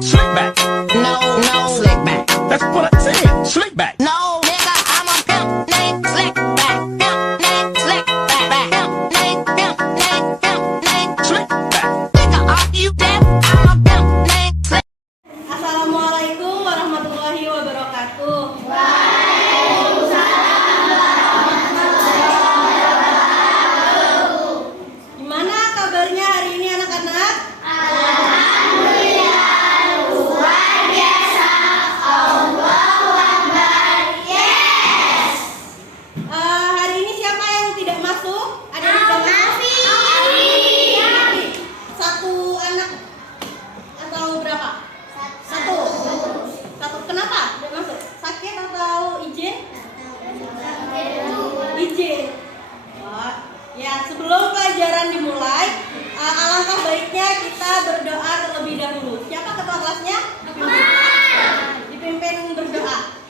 Slick back. No, slick back. That's what I said. Slick back. No, nigga, I'm a pimp named Slick back. Pimp named Slick back. Pimp named Slick back. Nigga, are you deaf? I'm a pimp named Slick. Assalamualaikum warahmatullahi wabarakatuh. Gimana kabarnya hari ini anak-anak? Hari ini siapa yang tidak masuk? Ada yang tidak masuk? Satu anak atau berapa? Satu. Kenapa tidak masuk? Sakit atau izin? Izin. Oh, ya, sebelum pelajaran dimulai, alangkah baiknya kita berdoa terlebih dahulu. Siapa ketua kelasnya? Dipimpin berdoa.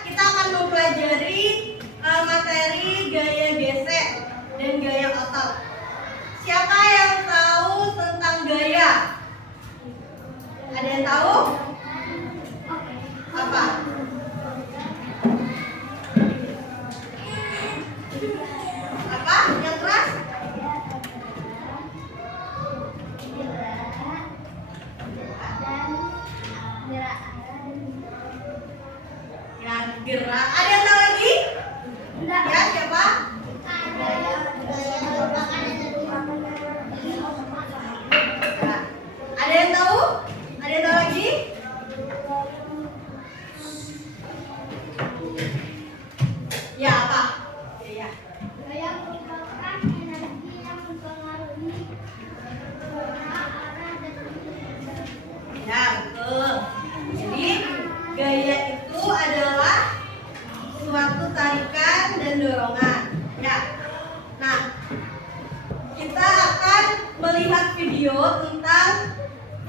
Kita akan mempelajari materi gaya gesek dan gaya otot. Siapa yang tahu tentang gaya? Ada yang tahu? Apa? Apa? Yang keras? Ya, gerak. Ada yang tahu lagi? Ya, siapa? Ya. Ada yang tahu? Ada yang tahu lagi? Ya, apa? Ya. Gaya merupakan energi yang mempengaruhi arah dan Ya, betul. Jadi, gaya itu adalah suatu tarikan dan dorongan. Ya. Nah, kita akan melihat video tentang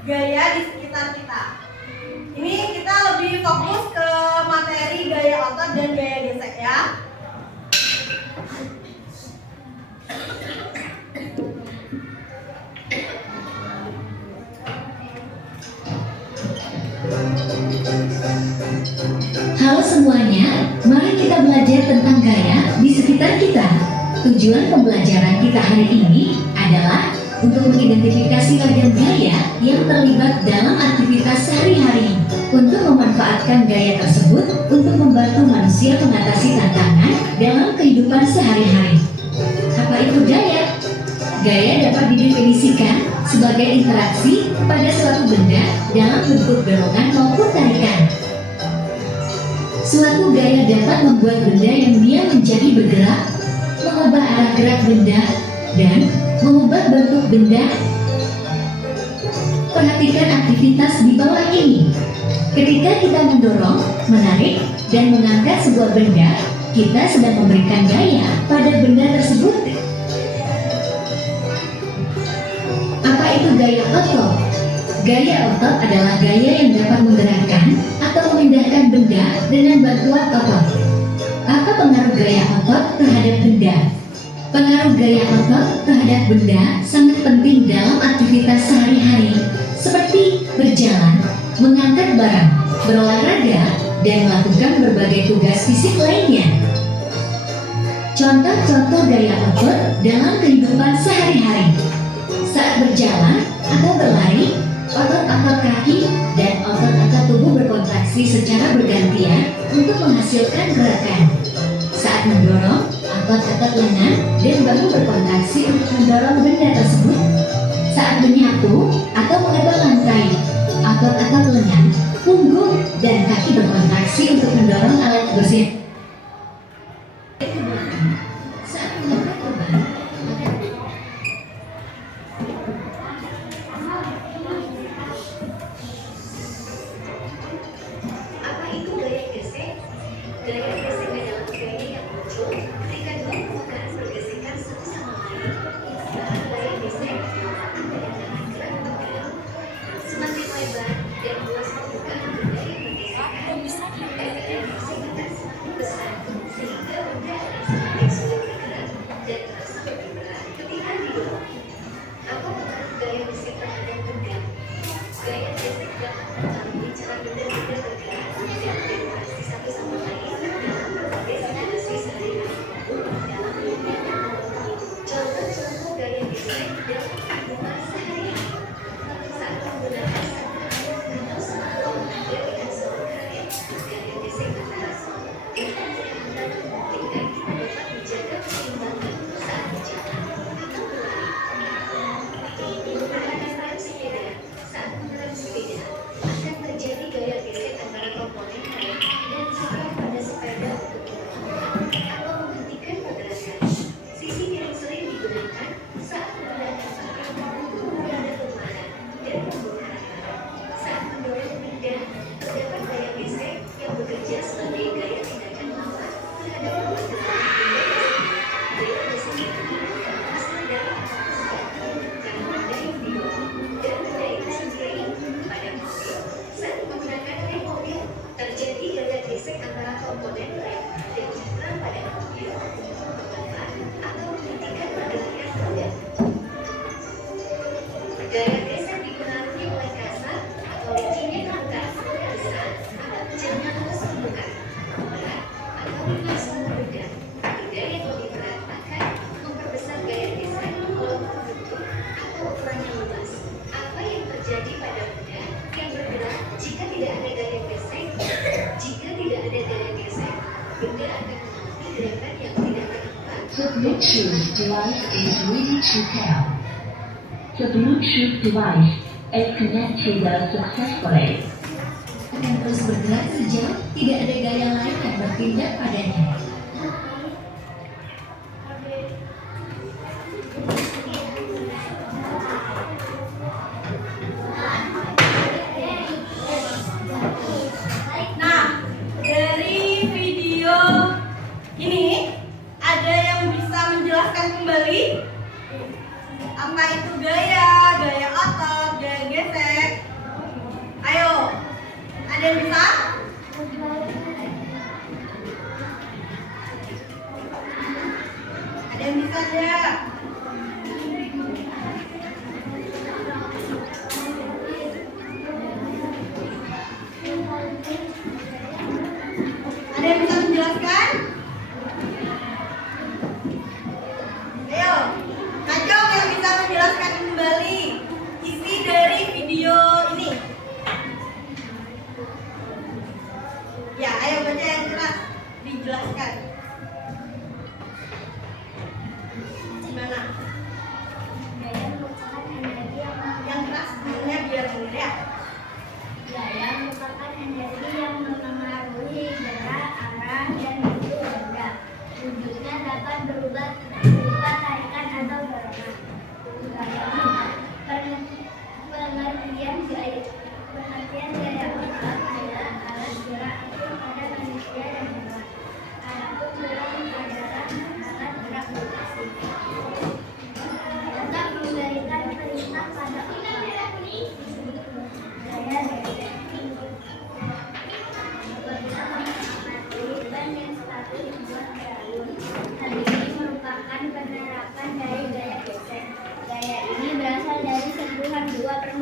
gaya di sekitar kita. Ini kita lebih fokus ke materi gaya otot dan gaya gesek ya. Halo semuanya, mari kita belajar tentang gaya di sekitar kita. Tujuan pembelajaran kita hari ini adalah untuk mengidentifikasi ragam gaya yang terlibat dalam aktivitas sehari-hari, untuk memanfaatkan gaya tersebut untuk membantu manusia mengatasi tantangan dalam kehidupan sehari-hari. Apa itu gaya? Gaya dapat didefinisikan sebagai interaksi pada suatu benda dalam bentuk dorongan maupun tarikan. Suatu gaya dapat membuat benda yang diam menjadi bergerak, mengubah arah gerak benda, dan mengubah bentuk benda. Perhatikan aktivitas di bawah ini. Ketika kita mendorong, menarik, dan mengangkat sebuah benda, kita sedang memberikan gaya pada benda tersebut. itu gaya otot? Gaya otot adalah gaya yang dapat menggerakkan atau memindahkan benda dengan bantuan otot. Apa pengaruh gaya otot terhadap benda? Pengaruh gaya otot terhadap benda sangat penting dalam aktivitas sehari-hari, seperti berjalan, mengangkat barang, berolahraga, dan melakukan berbagai tugas fisik lainnya. Contoh-contoh gaya otot dalam kehidupan sehari-hari. Saat berjalan atau berlari, otot-otot kaki dan otot-otot tubuh berkontraksi secara bergantian untuk menghasilkan gerakan. Saat mendorong, otot-otot lengan dan bahu berkontraksi untuk mendorong benda tersebut. Saat menyapu atau mengetuk lantai, otot-otot lengan, punggung, dan kaki berkontraksi untuk mendorong alat bersih. Saat mengangkat beban, apa itu gaya gesek? Gaya gesek adalah gaya yang muncul ketika dua permukaan bergesekan satu sama lain. Gaya gesek dilakukan dengan tangan gerak bergerak semakin lebar dan luas permukaan benda yang bergesekan. Efek gesek akan semakin besar sehingga benda akan semakin sulit bergerak dan terasa lebih berat ketika didorong. Apa pengaruh gaya gesek terhadap benda? Gaya gesek dapat mempengaruhi cara benda-benda bergerak dan berinteraksi satu sama lain dalam berbagai situasi sehari-hari maupun dalam mimpi. Contoh-contoh gaya gesek dalam kehidupan sehari-hari. Saat menggunakan sabuk atau saat olahraga dengan seorang karet, gaya gesek antara sol dan tangan memungkinkan kita dapat menjaga keseimbangan saat berjalan atau berlari. Menggunakan sepeda, saat mengerem sepeda akan terjadi gaya gesek antara komponen rem dan sukat pada sepeda untuk mempercepat atau menghentikan pergerakan. Sisi yang sering digunakan saat menggunakan barang untuk menghindari kelemahan dan membongkar barang. Saat mendorong benda, terdapat gaya gesek yang bekerja sebagai gaya tindakan lawan terhadap pergerakan benda tersebut. Gaya gesek ini berasal dari kemampuan karena benda yang didorong dan benda itu sendiri. Pada mobil, saat menggunakan rem mobil, terjadi gaya gesek antara komponen rem dan cakram pada mobil untuk memperlambat atau menghentikan pergerakan roda. Gaya gesek dipengaruhi oleh kasar atau licinnya permukaan besar atau kecilnya atas permukaan, berat atau ringan semua benda. Benda yang lebih berat akan memperbesar gaya gesek walaupun bentuk atau ukurannya luas. Apa yang terjadi pada benda yang bergerak jika tidak ada gaya gesek? Jika tidak ada gaya gesek, benda akan mengalami gerakan yang tidak terhambat. The Bluetooth device is ready to pair. The Bluetooth device is connected successfully. akan terus bergerak sejauh tidak ada gaya lain yang bertindak padanya. Nah, dari video ini ada yang bisa menjelaskan kembali apa itu gaya, gaya otot, gaya gesek. Ayo, ada yang bisa? Ada yang bisa aja? Ada yang bisa menjelaskan? Ayo, Kacau yang bisa menjelaskan kembali isi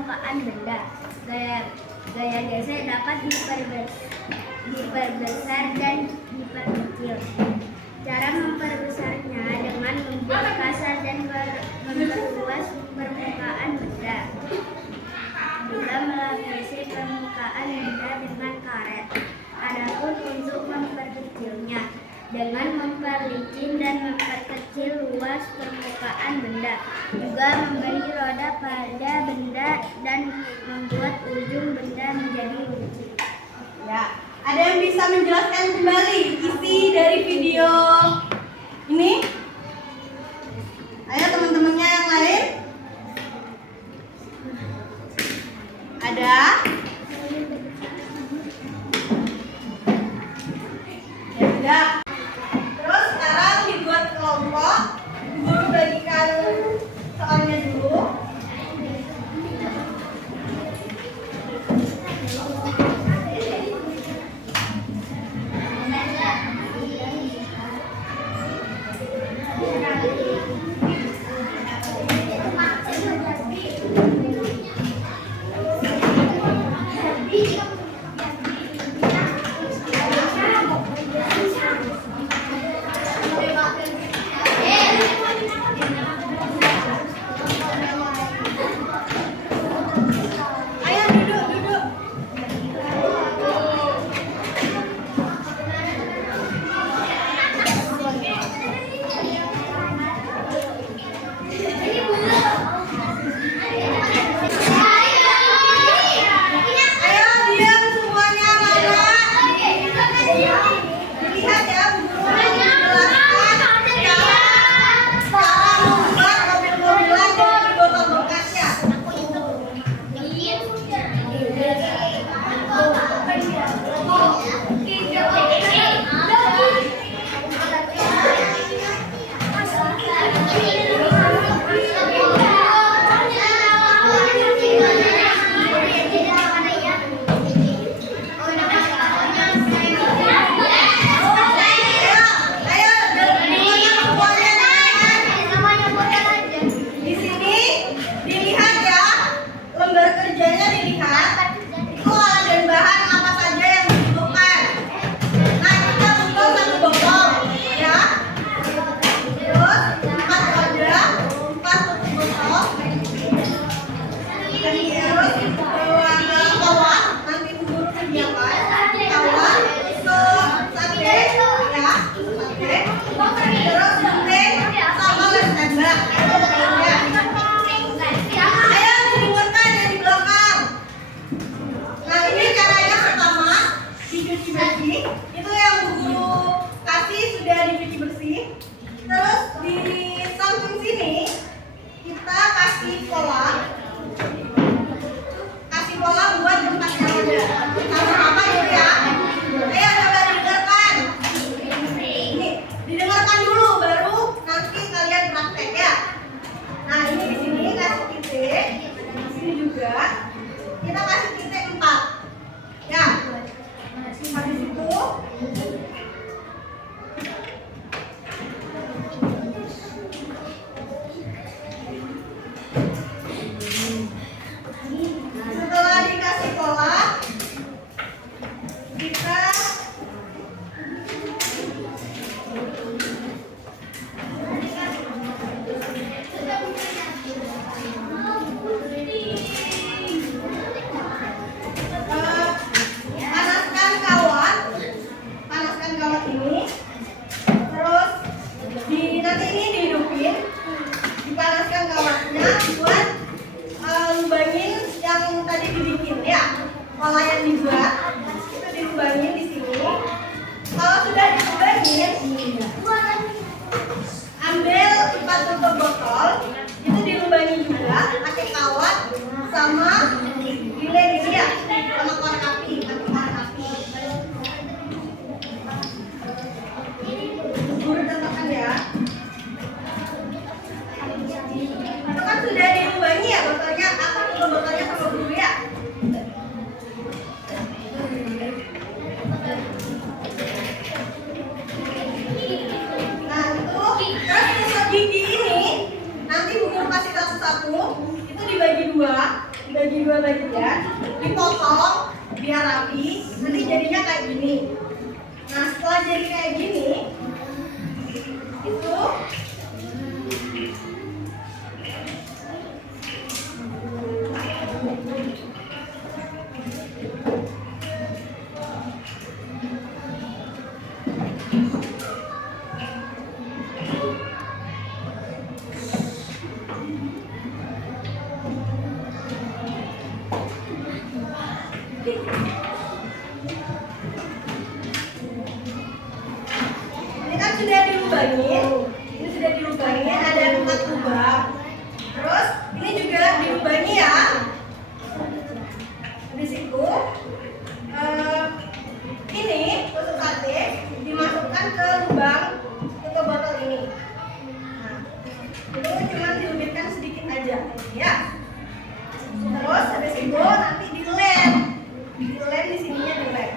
permukaan benda. Gaya geser dapat diperbesar dan diperkecil. Cara memperbesarnya dengan membuat kasar dan memperluas permukaan benda. Juga melapisi permukaan benda dengan karet. Adapun untuk memperkecilnya dengan memperlicin dan memperkecil luas permukaan benda. Juga memberi roda pada benda dan membuat ujung benda menjadi lucu. Ya, ada yang bisa menjelaskan kembali isi dari video ini? Ayo teman-temannya yang lain. Ada? Ya sudah. Terus sekarang dibuat kelompok. Guru bagikan soalnya dulu. Ayo duduk. Ayo diam semuanya, anak-anak. Lihat ya, Bu Guru menjelaskan cara membuat mobil-mobilan dari botol bekasnya. Ayo, semuanya. Di sini dilihat ya, lembar kerjanya dilihat. Itu alat dan bahan apa saja yang dibutuhkan. Nah, kita butuh 1 botol, ya. Terus 4 wadah, 4 tutup botol. Dan terus kawat, nanti Bu Guru sediakan kawat, sate, ya, sate. Terus gunting sama lem tembak. Ya. Ayo didengarkan dari belakang. Nah, ini caranya pertama dicuci bersih. Itu yang Bu Guru kasih sudah dicuci bersih. Terus di samping sini kita kasih pola. Kasih pola buat tempatnya roda. Sama apa gitu ya? Ayo coba didengarkan. Ini didengarkan dulu baru nanti kalian praktek ya. Nah, ini di sini kasih titik. Di sini juga kita kasih titik 4. Ya. Habis itu setelah dikasih pola, kita panaskan kawat ini. Terus nanti ini dihidupin, dipanaskan kawatnya buat lubangin yang tadi dibikin ya. Pola yang dibuat itu dilubangin di sini. Kalau sudah dilubangin, ambil 4 tutup botol, itu dilubangin juga pakai kawat sama lilin ini ya, sama korek api, pakai korek api. Guru tempatkan ya. Itu kan sudah dilubangi ya botolnya, apa tutup botolnya sama guru ya? Nah itu, terus tusuk gigi ini nanti Bu Guru kasih satu-satu, itu dibagi 2. dibagi dua bagian, dipotong biar rapi, nanti jadinya kayak gini. Nah setelah jadi kayak gini, itu ini kan sudah dilubangin, ada 4 lubang. Terus ini juga dilubangi ya. Habis itu ini tusuk sate dimasukkan ke lubang tutup botol ini. Nah, itu cuma diumirkan sedikit aja, ya. Terus habis itu nanti dilem di sininya dilem.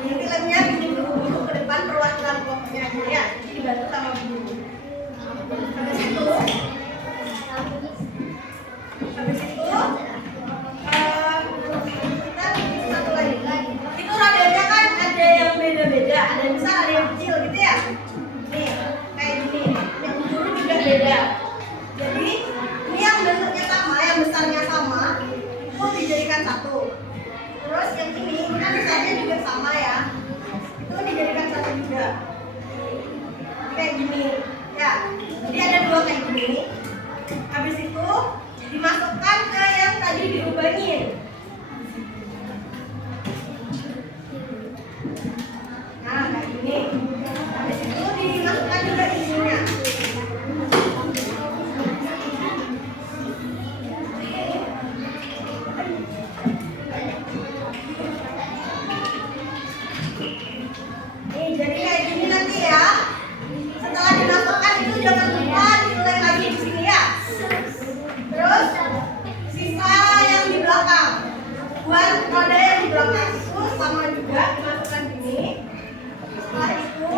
Ini lemnya bikin bulu-bulu ke depan perwakilan kelompoknya aja ya. Jadi dibantu sama bulu. Habis itu kita bikin satu lagi. Itu rodanya kan ada yang beda-beda, ada yang besar, ada yang kecil gitu ya. Nih, kayak gini. Yang ujung juga beda. Jadi ini yang bentuknya sama, yang besarnya sama, itu dijadikan satu. Terus yang ini kan besarnya juga sama ya, itu dijadikan satu juga. Kayak gini, ya. Jadi ada 2 kayak gini. Habis itu dimasukkan ke yang tadi dilubangin. Nah, kayak gini. Habis itu dimasukkan juga isinya. Nih, jadi kayak gini nanti ya. Setelah dimasukkan itu jangan lupa dilem lagi di sini ya. Terus sisa yang di belakang, buat roda yang di belakang itu sama juga dimasukkan gini. Setelah itu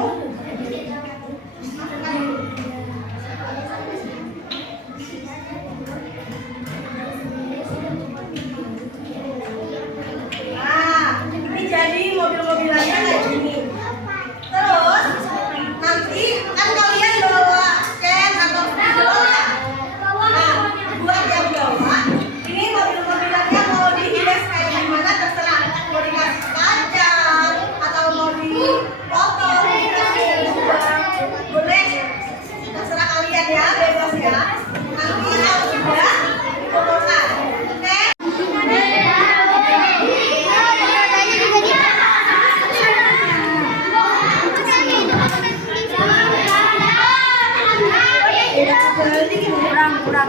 masukkan ini. Nah, ini jadi mobil-mobilannya kayak gini. Terus nanti kan kalian bawa can atau video ya. Nah, buat yang bawa, ini mobil-mobilannya mau dihias kayak gimana terserah. Mau dikasih kacang atau mau dipotong, dikasih lubang, boleh. Terserah kalian ya, bebas ya. Nanti kalau sudah dikumpulkan, oke?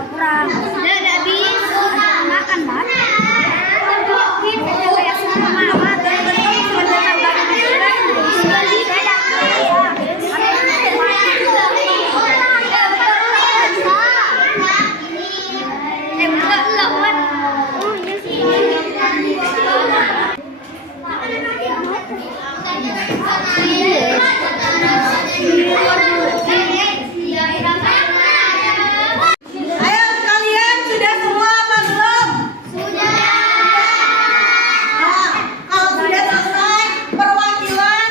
Kurang. Udah habis. Makan, Mas. Kayak semua mama. Ayo kalian sudah semua apa belum? Sudah. Nah, kalau sudah selesai, perwakilan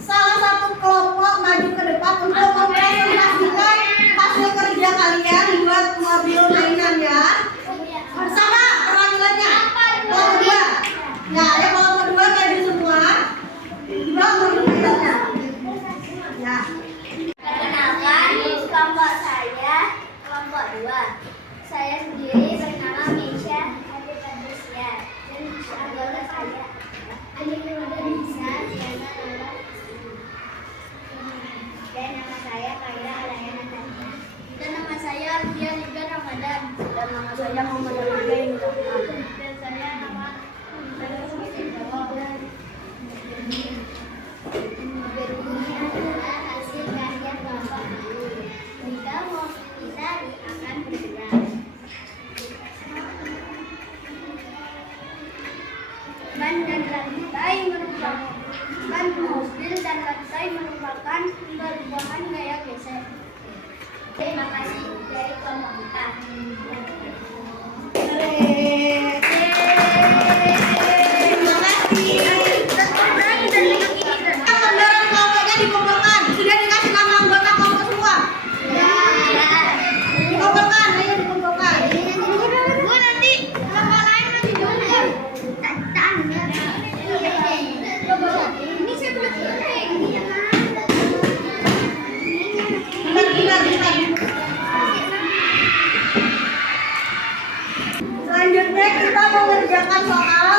salah satu kelompok maju ke depan untuk mempresentasikan hasil kerja kalian buat mobil mainan ya. Bersama perwakilannya. Kelompok 2. Ya, ayo kelompok 2 maju semua. Dibawa mobil mainannya. Ya. Perkenalkan, kelompok saya, kelompok 2. Saya sendiri bernama Misha Adikadusia dan anggota saya Anissa Diana Lola dan nama saya Kaira Alayana Tania dan nama saya Ardia Liga Ramadan dan nama saya Muhammad Alga Indra dan saya nama Berikutnya adalah hasil karya kelompok ini. Jika mau kita akan bergerak. Ban dan lantai merupakan ban mobil dan lantai merupakan perubahan gaya gesek. Terima kasih dari kelompok kita. mengerjakan soal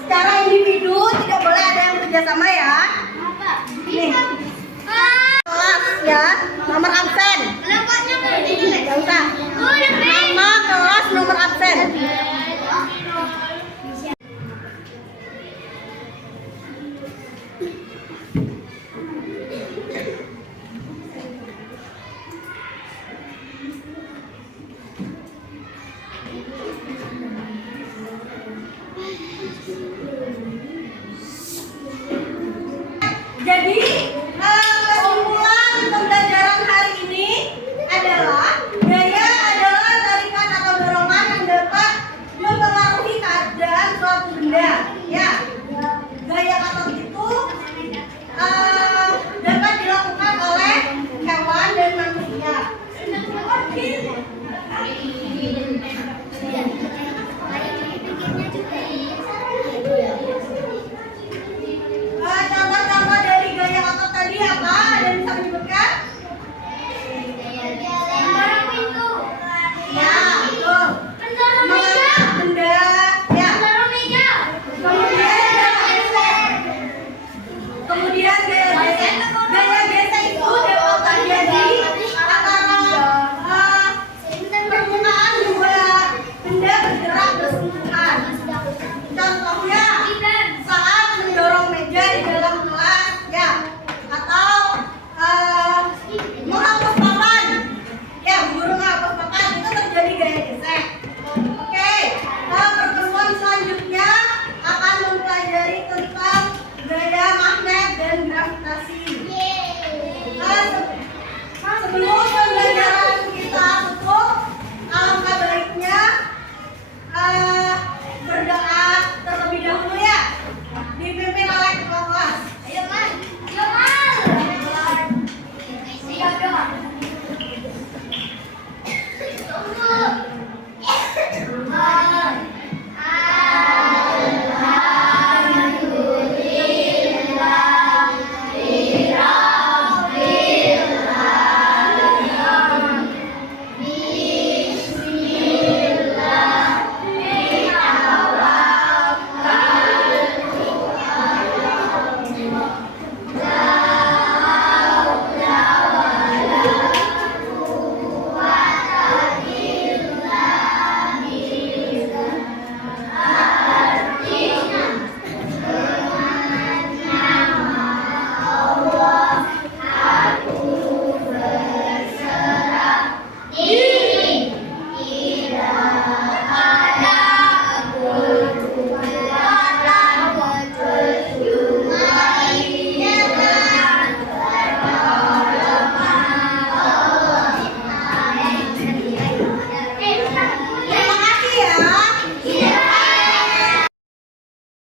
secara individu, tidak boleh ada yang kerjasama ya. Apa? Nih, kelas ya, nomor absen